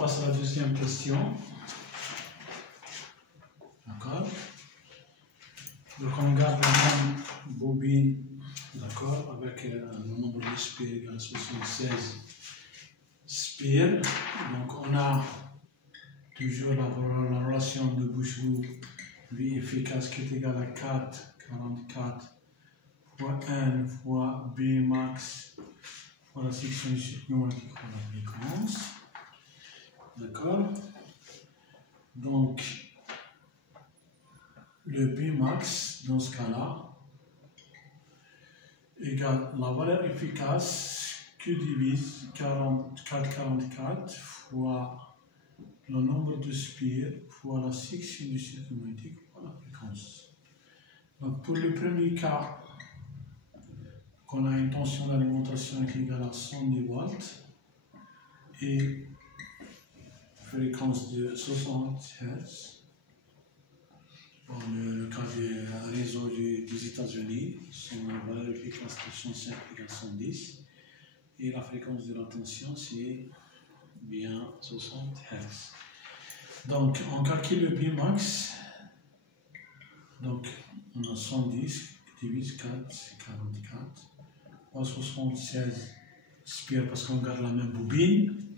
passe à la deuxième question. D'accord. Donc on garde la même bobine, d'accord, avec le nombre de spires égal à 76 spires. Donc on a toujours la relation de Bouchroux, vie efficace qui est égale à 4,44 fois N fois B max fois la section du circuit magnétique fois la fréquence. D'accord. Donc le B max dans ce cas-là égale la valeur efficace qui divise 4,44 fois le nombre de spires fois la section du circuit magnétique fois la fréquence. Donc pour le premier cas, qu'on a une tension d'alimentation qui est égale à 110 volts et fréquence de 60 Hz. Dans le cas du réseau des États-Unis, son valeur efficace de 105 égale 110 et la fréquence de la tension c'est bien 60 Hz. Donc on calcule le Bmax, donc on a 110 qui divise 4, c'est 44. 76 spires parce qu'on garde la même bobine,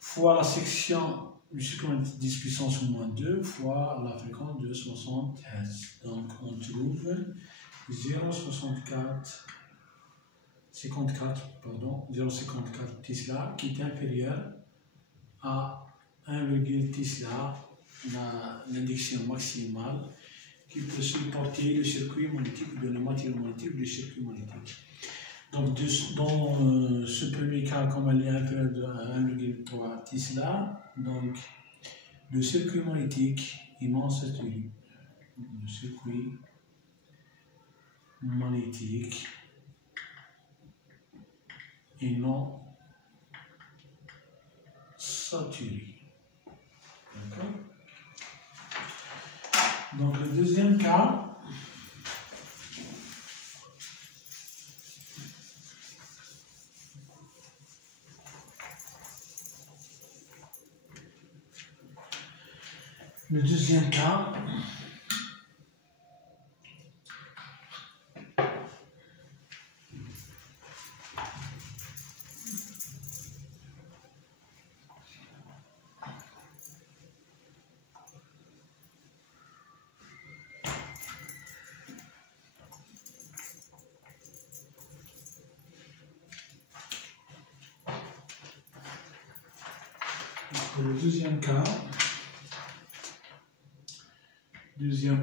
fois la section du circuit magnétique 10 puissance moins 2 fois la fréquence de 60 Hz. Donc on trouve 0,54 Tesla qui est inférieur à 1,1 Tesla, l'induction maximale qui peut supporter le circuit magnétique de la matière magnétique du circuit magnétique. Donc, dans ce premier cas, comme elle est inférieure de 1,3 Tesla, donc le circuit magnétique est non saturé. Le circuit magnétique est non saturé. D'accord? Donc, le deuxième cas, le deuxième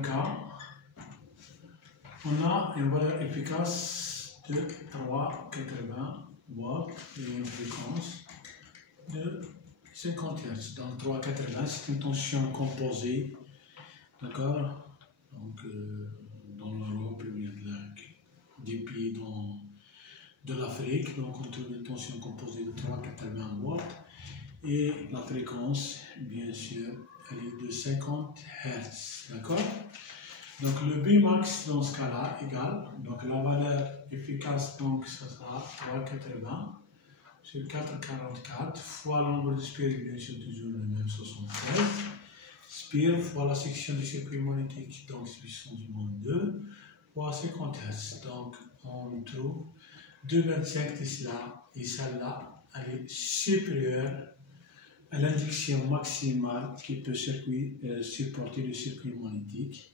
cas, on a une valeur efficace de 3,80 volts et une fréquence de 50 Hz. Donc 3,80 c'est une tension composée, d'accord. Donc dans l'Europe, il y a des pays de l'Afrique, donc on trouve une tension composée de 3,80 volts et la fréquence, bien sûr, elle est de 50 Hz, d'accord. Donc le Bmax dans ce cas-là égale, donc la valeur efficace, donc ça sera 3,80 sur 4,44 fois le nombre de spires, bien sûr toujours le même 73 spires fois la section du circuit magnétique, donc puissance moins 2 fois 50 Hz. Donc on trouve 2,25 Tesla et celle-là elle est supérieure à l'induction maximale qui peut supporter le circuit magnétique,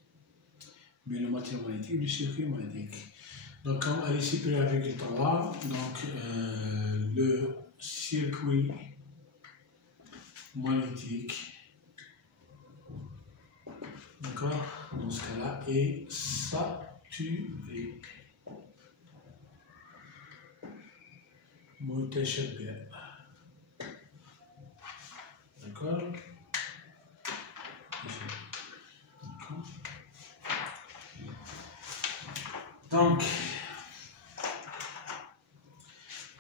mais le matière magnétique du circuit magnétique. Donc, comme elle est supérieure à 1,3, donc le circuit magnétique, d'accord, dans ce cas-là, est saturé. D'accord. Donc,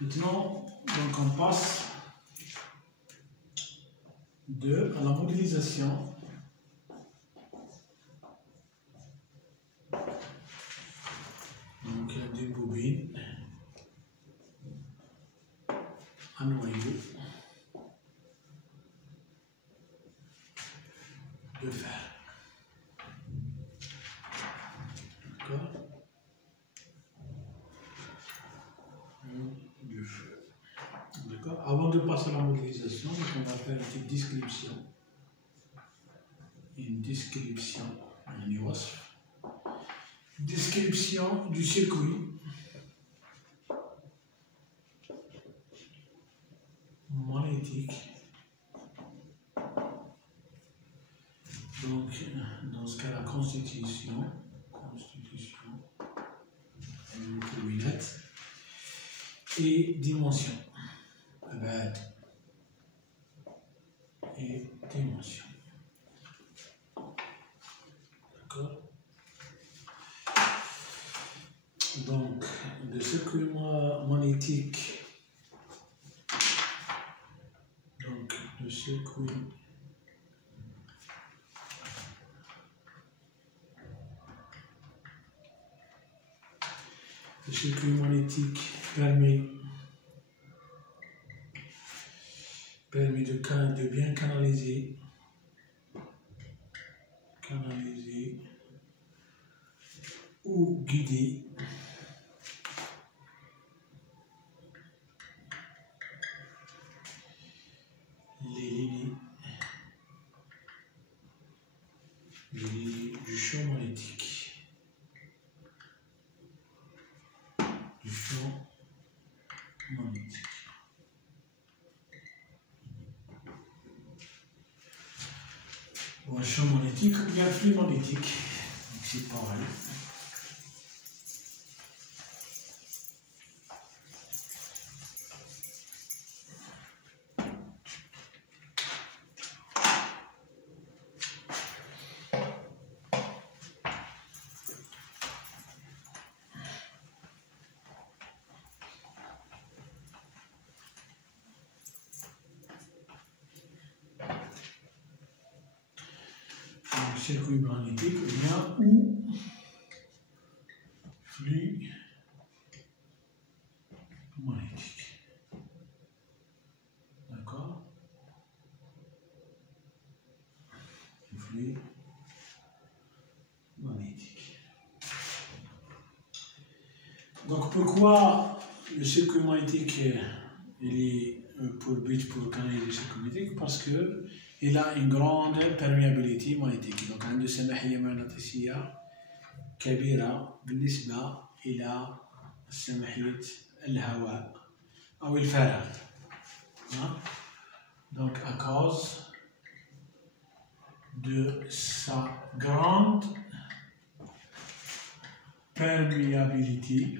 maintenant, donc on passe à la modélisation donc des bobines à noyau avant de passer à la modélisation, on va faire une petite description. Une description, description du circuit magnétique. Donc, dans ce cas, la constitution et dimension. Et dimension. D'accord? Donc, le circuit magnétique. Donc, le circuit magnétique permet de bien canaliser ou guider les lignes du champ magnétique. Bon, champ magnétique ou bien flux magnétique, donc c'est pareil. Circuit magnétique ou bien flux magnétique. D'accord? Flux magnétique. Donc pourquoi le circuit magnétique il est pour but pour canaliser le circuit magnétique? Parce que il a une grande perméabilité magnétique. Donc عنده سماحية مغناطيسية كبيرة بالنسبة إلى سماحية الهواء أو الفراغ. Donc à cause de sa grande perméabilité,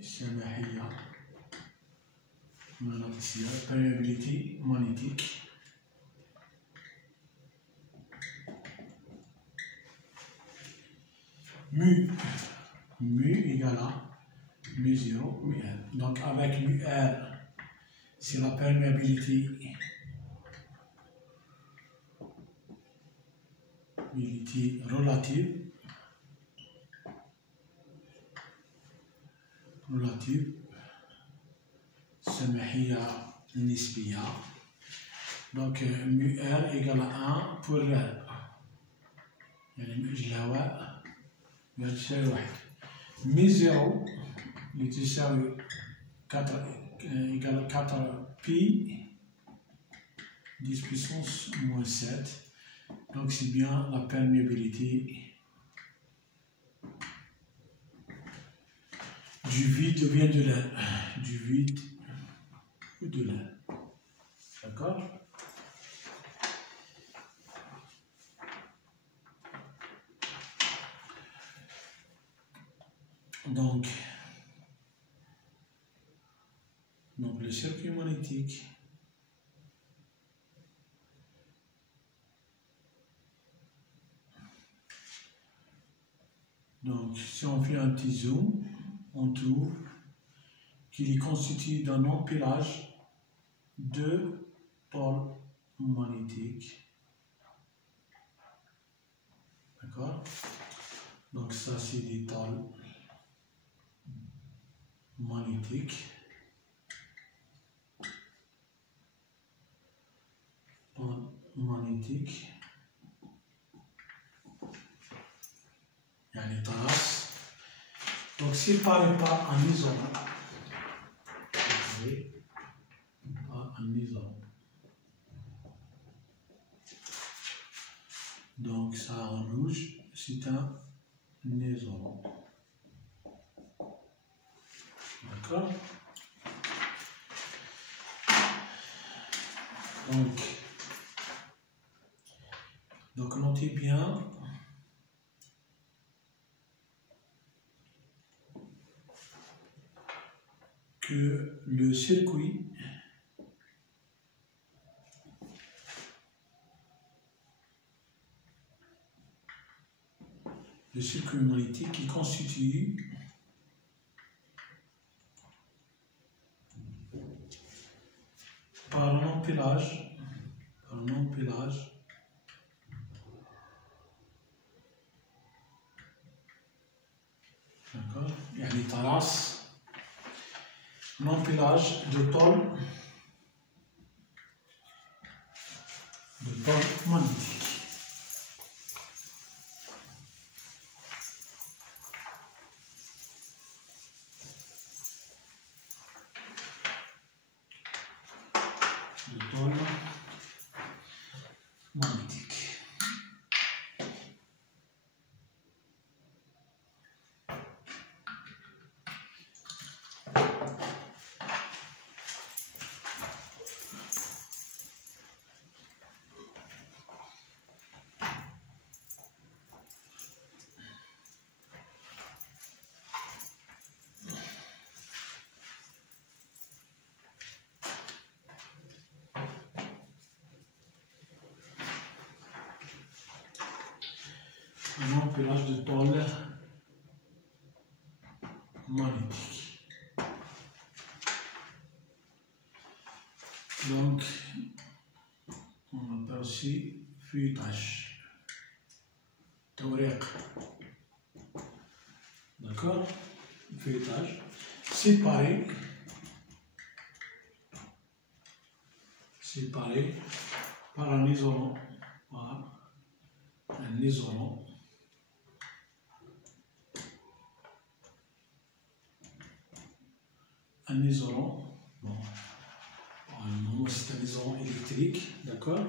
سماحية perméabilité magnétique, mu égale à mu 0, mu R. Donc avec mu R, c'est la perméabilité relative. سماحية نسبية. Donc mu R égale à 1 pour R. يعني من أجل الهواء تساوي 1. mu 0 اللي تساوي 4 égale 4 pi 10 puissance moins 7. Donc c'est bien la perméabilité du vide ou bien de l'air. Du vide ou de l'air. D'accord? Donc le circuit magnétique donc si on fait un petit zoom, on trouve qu'il est constitué d'un empilage de pôles magnétiques. D'accord? Donc ça c'est des pôles magnétiques. Pôle magnétique. Il y a les traces. Donc s'il ne paraît pas en isolant, isolants. D'accord? Donc notez bien que le circuit magnétique est constitué par un empilage, d'accord, يعني تراس, un empilage de tôle magnétique. Un empilage de tôle magnétique. Donc, on appelle aussi feuilletage. Tawriq. D'accord? Feuilletage. Séparé par un isolant. Voilà. Un isolant. Un isolant, bon, c'est un isolant électrique, d'accord?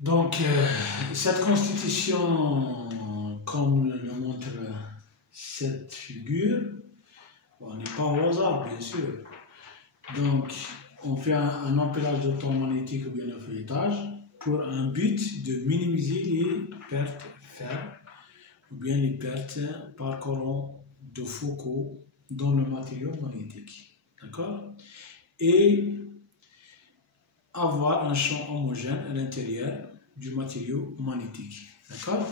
Donc, cette constitution, comme le montre cette figure, on n'est pas au hasard, bien sûr. Donc, on fait un empilage de tôle magnétique ou bien un feuilletage pour un but de minimiser les pertes fer ou bien les pertes par courant de Foucault dans le matériau magnétique, d'accord? Et avoir un champ homogène à l'intérieur du matériau magnétique, d'accord?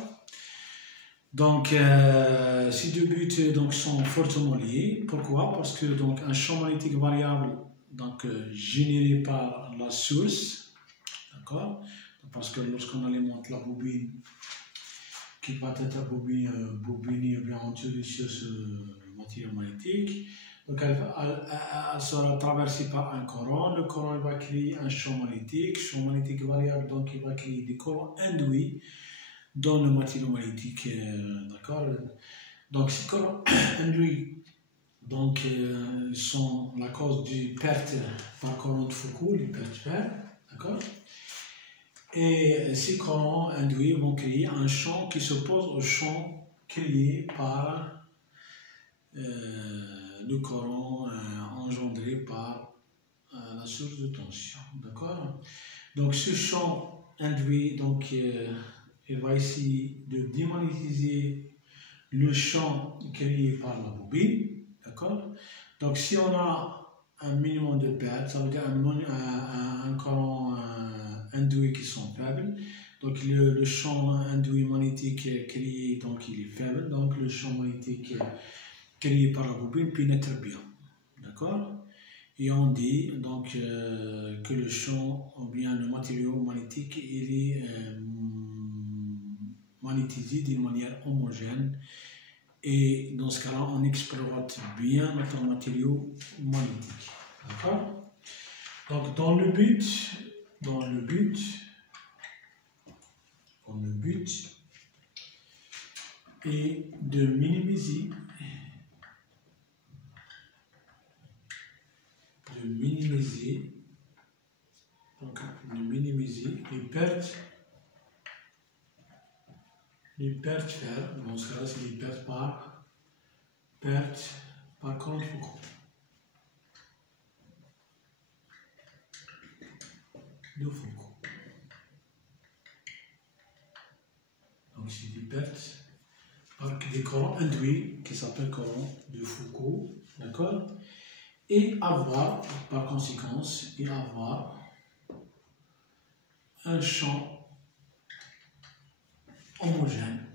Donc, ces deux buts donc, sont fortement liés. Pourquoi? Parce que donc, un champ magnétique variable donc, généré par la source, d'accord? Parce que lorsqu'on alimente la bobine qui va être bobinée ou bien entourée sur ce matériau magnétique, donc elle sera traversée par un courant. Le courant va créer un champ magnétique variable, donc il va créer des courants induits dans le matériau magnétique, d'accord? Donc ces courants induits donc, sont la cause du perte par courant de Foucault, les pertes fer, d'accord? Et ces courants induits vont créer un champ qui s'oppose au champ créé par le courant engendré par la source de tension, d'accord? Donc ce champ induit, donc, il va essayer de démagnétiser le champ créé par la bobine, d'accord? Donc si on a un minimum de pertes, ça veut dire un courant induit qui sont faibles, donc le champ induit magnétique créé, donc il est faible, donc le champ magnétique créé par la bobine pénètre bien, d'accord? Et on dit donc que le champ ou bien le matériau magnétique il est magnétisé d'une manière homogène, et dans ce cas-là on exploite bien notre matériau magnétique, d'accord? Donc dans le but est de minimiser les pertes les pertes fer, dans ce cas-là, c'est les pertes par courant de Foucault. De Foucault. Donc c'est des pertes par des courants induits qui s'appellent courant de Foucault, d'accord? Et avoir, par conséquence, un champ homogène,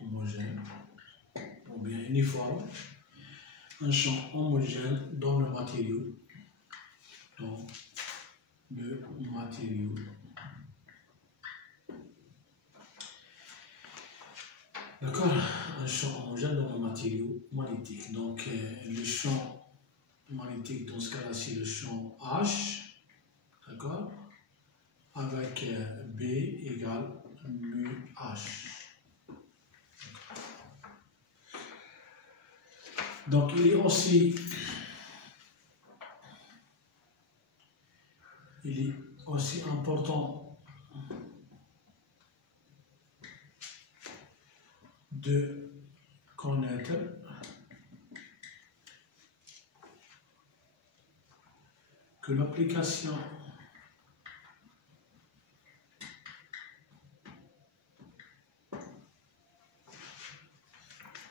homogène, ou bien uniforme, un champ homogène dans le matériau, d'accord, un champ homogène dans le matériau magnétique. Donc le champ magnétique dans ce cas-là c'est le champ H, d'accord, avec B égale mu H. Donc il est aussi important de connaître que l'application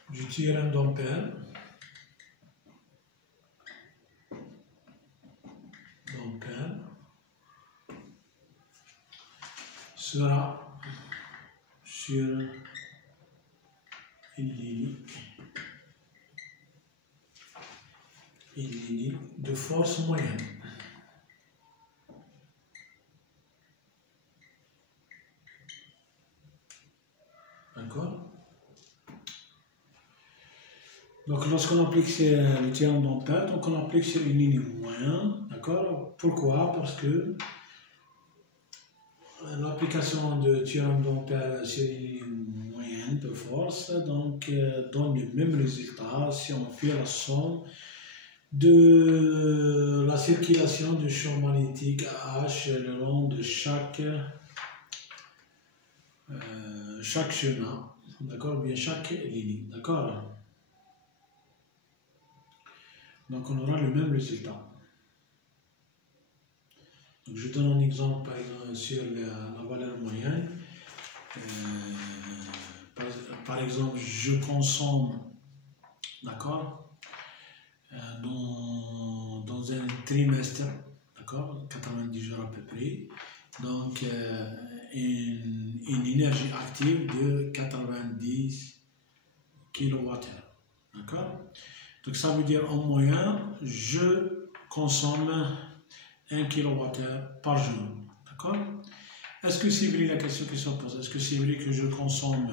du théorème d'Ampère sera sur une ligne de force moyenne. D'accord? Donc lorsqu'on applique le théorème d'Ampère, donc on applique sur une ligne moyenne. D'accord? Pourquoi? Parce que l'application de théorème d'Ampère sur une ligne moyenne de force donc, donne le même résultat si on fait la somme de la circulation du champ magnétique H le long de chaque chemin, d'accord, bien chaque ligne, d'accord. Donc on aura le même résultat. Donc je donne un exemple par exemple sur la valeur moyenne. Par exemple, je consomme, d'accord, dans un trimestre, d'accord, 90 jours à peu près, donc une énergie active de 90 kWh, d'accord. Donc ça veut dire en moyenne, je consomme 1 kWh par jour, d'accord. Est-ce que c'est vrai la question qui se pose? Est-ce que c'est vrai que je consomme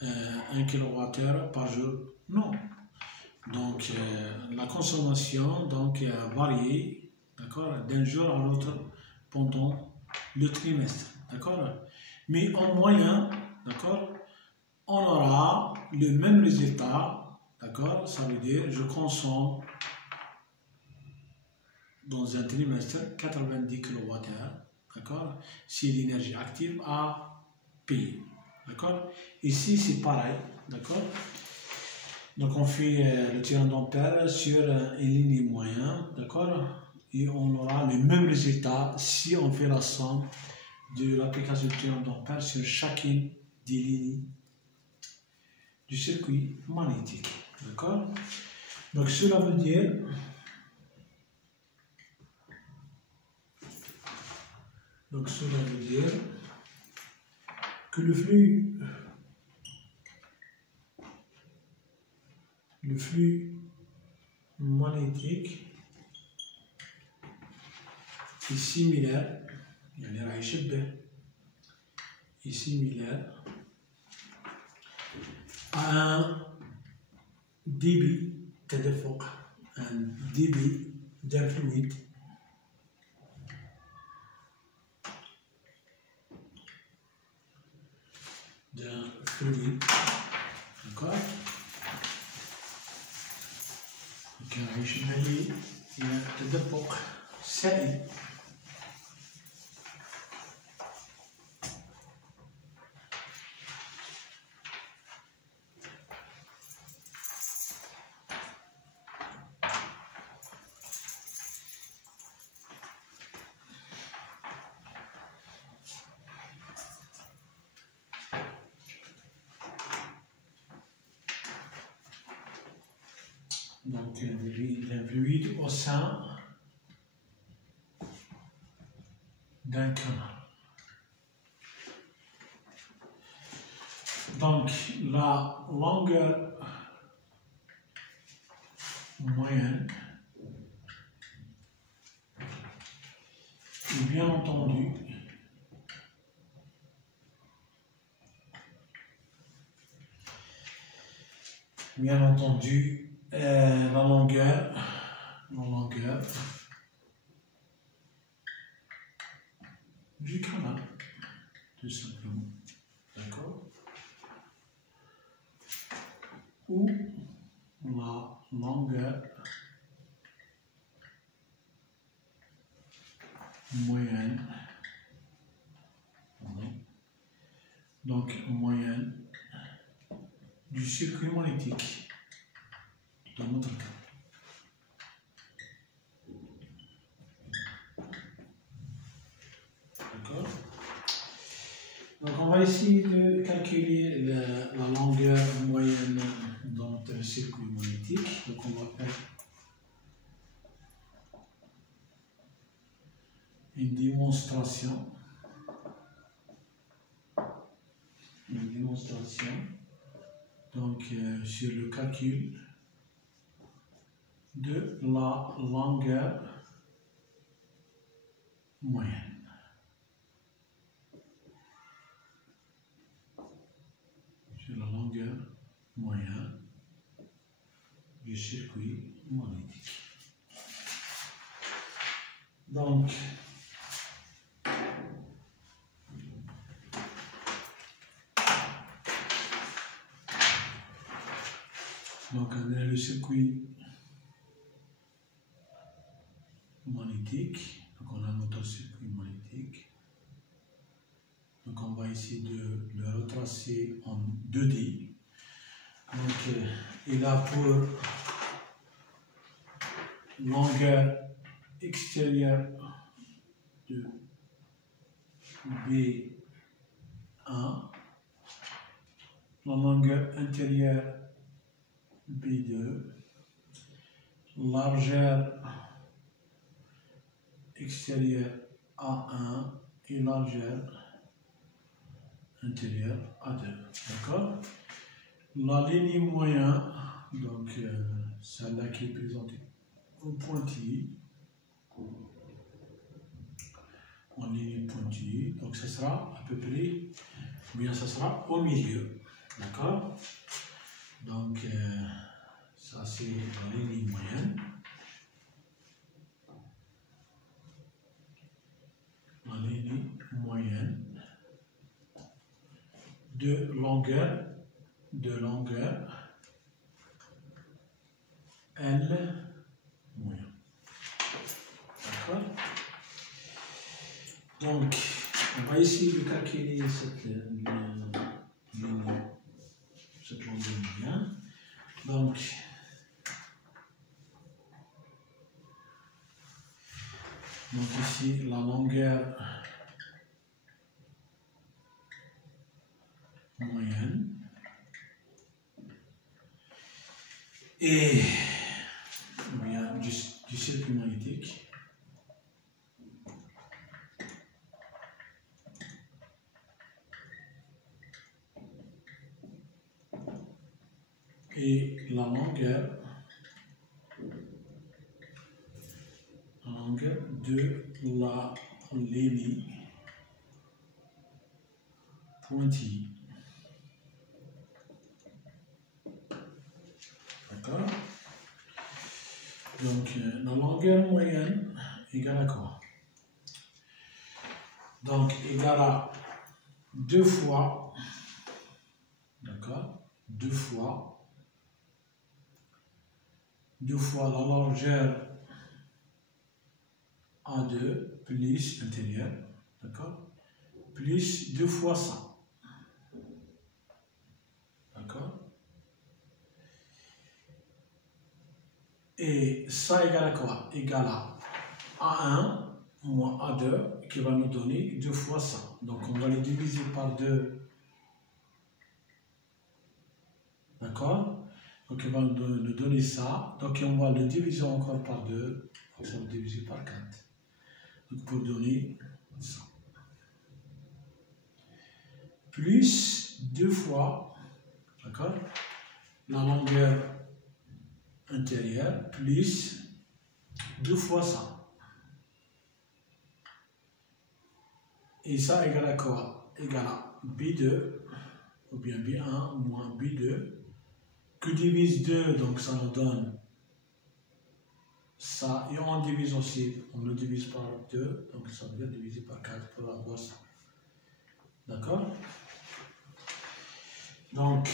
1 kWh par jour? Non. Donc la consommation donc varie, d'accord, d'un jour à l'autre pendant le trimestre, d'accord. Mais en moyenne, d'accord, on aura le même résultat, d'accord. Ça veut dire je consomme dans un trimestre 90 kWh, d'accord, c'est l'énergie active à payer, d'accord. Ici c'est pareil, d'accord. Donc on fait le théorème d'Ampère sur une ligne moyenne, d'accord, et on aura le même résultat si on fait la somme de l'application du théorème d'Ampère sur chacune des lignes du circuit magnétique, d'accord. Donc cela veut dire que le flux magnétique est similaire, à un débit d'un fluide d'accord. كنعيش هذه هي تدفق سائل donc les fluides au sein d'un canal. Donc la longueur moyenne est bien entendu la longueur du canal, tout simplement, d'accord? Ou la longueur moyenne, donc moyenne du circuit magnétique dans notre cas. D'accord? Donc on va essayer de calculer la longueur moyenne dans notre circuit magnétique. Donc on va faire une démonstration. Donc sur le calcul de la longueur moyenne. Sur la longueur moyenne du circuit magnétique. Donc, on a le circuit magnétique, donc on a notre circuit magnétique. Donc on va essayer de le retracer en 2D. Donc il a pour longueur extérieure de B1, la longueur intérieure B2, largeur extérieure A1 et largeur intérieure A2. D'accord? La ligne moyenne, donc celle-là qui est présentée au pointillé, en ligne pointillée, donc ce sera à peu près, bien ça sera au milieu. D'accord? Donc ça c'est la ligne moyenne. La ligne moyenne de longueur L moyen. D'accord? Donc, on va essayer de calculer cette longueur moyenne. Donc, ici, la longueur moyenne et bien, du circuit magnétique et la longueur de la ligne pointillée. D'accord? Donc, la longueur moyenne égale à quoi? Donc, égale à 2 fois, d'accord? 2 fois la largeur A2 plus intérieur, d'accord? Plus 2 fois ça. D'accord? Et ça égale à quoi? Égale à A1 moins A2 qui va nous donner 2 fois ça. Donc on va les diviser par 2. D'accord? Donc il va nous donner ça. Donc on va le diviser encore par 2. Donc ça va diviser par 4. Donc pour donner ça. Plus 2 fois, d'accord, la longueur intérieure, plus 2 fois ça. Et ça égale à quoi? Égale à B2, ou bien B1 moins B2, que divise 2, donc ça nous donne ça, et on divise aussi, on le divise par 2, donc ça veut dire diviser par 4 pour avoir ça. D'accord? Donc,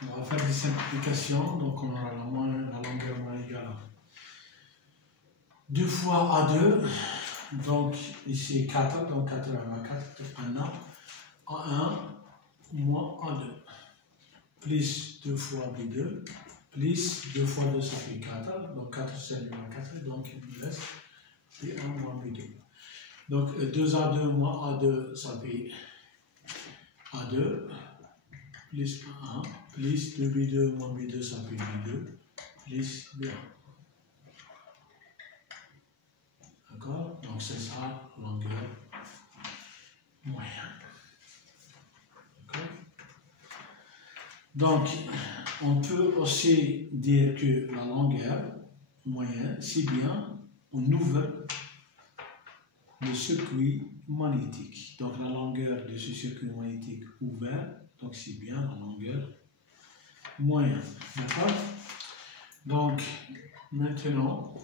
on va faire des simplifications, donc on aura la longueur moins égale à 2 fois A2, donc ici 4, donc 4 à 4, A1 moins A2, plus 2 fois B2, plus 2 fois 2 ça fait 4, donc 4 c'est moins 4, donc il nous reste B1 moins B2. Donc 2A2 moins A2 ça fait A2, plus A1, plus 2B2 moins B2 ça fait B2, plus B1. D'accord? Donc c'est ça, longueur moyenne. D'accord? Donc, on peut aussi dire que la longueur moyenne, c'est bien, on ouvre le circuit magnétique. Donc la longueur de ce circuit magnétique ouvert, donc c'est bien la longueur moyenne. D'accord? Donc, maintenant,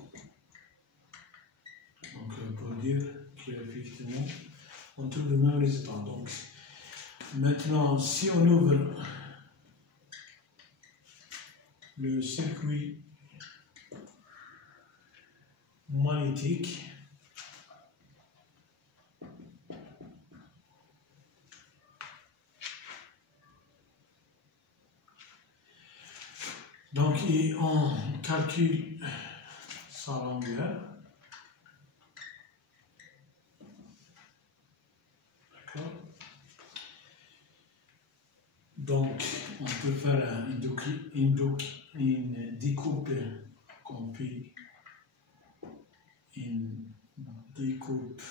pour dire qu'effectivement, on trouve le même résultat. Donc, maintenant, si on ouvre le circuit magnétique, donc et on calcule sa longueur. D'accord? Donc, on peut faire une découpe, une découpe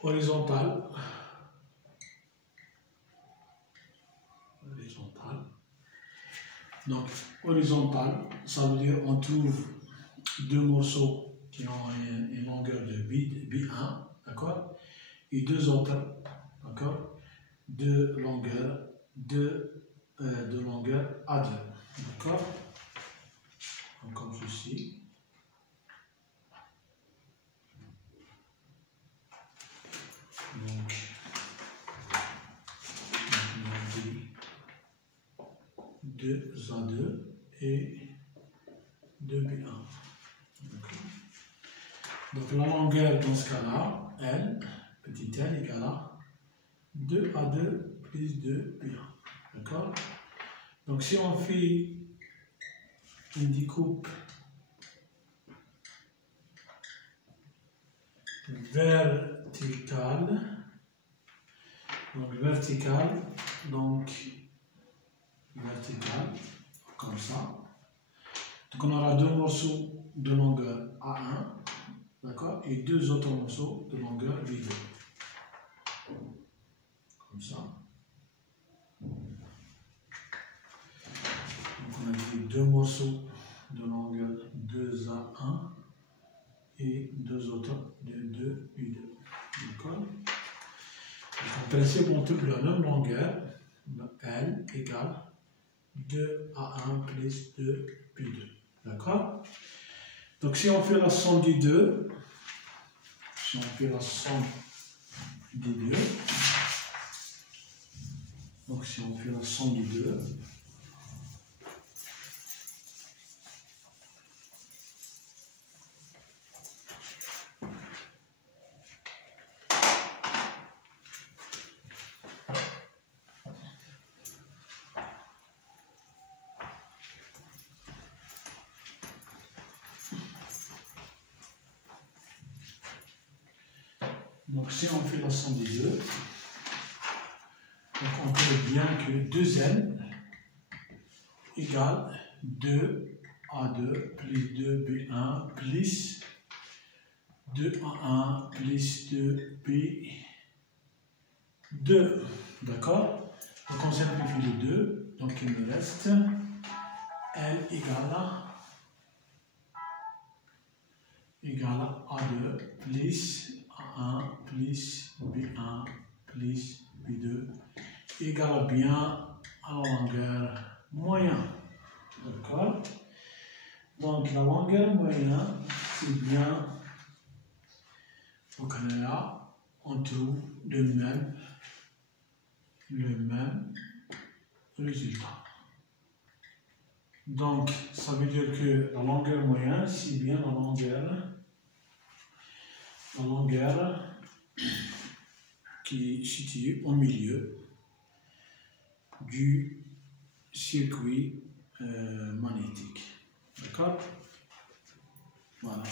horizontale. Donc, horizontale, ça veut dire on trouve deux morceaux qui ont une longueur de B1, d'accord? Et deux autres, d'accord? De longueur A2, d'accord? Comme ceci. Donc, on dit 2A2 et 2B1. Donc la longueur dans ce cas-là, L, petit l égale à 2A2 plus 2B1. D'accord? Donc si on fait une découpe verticale, donc verticale, comme ça. Donc on aura deux morceaux de longueur A1, d'accord, et deux autres morceaux de longueur B2. Comme ça. deux morceaux de longueur 2A1 et deux autres de 2U2. D'accord? En principe, on trouve la même longueur, L égale 2A1 plus 2P2. D'accord? Donc, si on fait la somme des deux, donc si on fait la somme des deux, donc si on fait la somme des deux, donc on peut bien que 2N égale 2A2 plus 2B1 plus 2A1 plus 2B2. D'accord? Donc on simplifie les deux. Donc il me reste L égale A2 plus A1 plus B1 plus B2 égale bien à la longueur moyenne. D'accord? Donc la longueur moyenne, c'est bien, donc là, on trouve le même résultat. Donc ça veut dire que la longueur moyenne, c'est bien la longueur qui est située au milieu du circuit magnétique. D'accord? Voilà.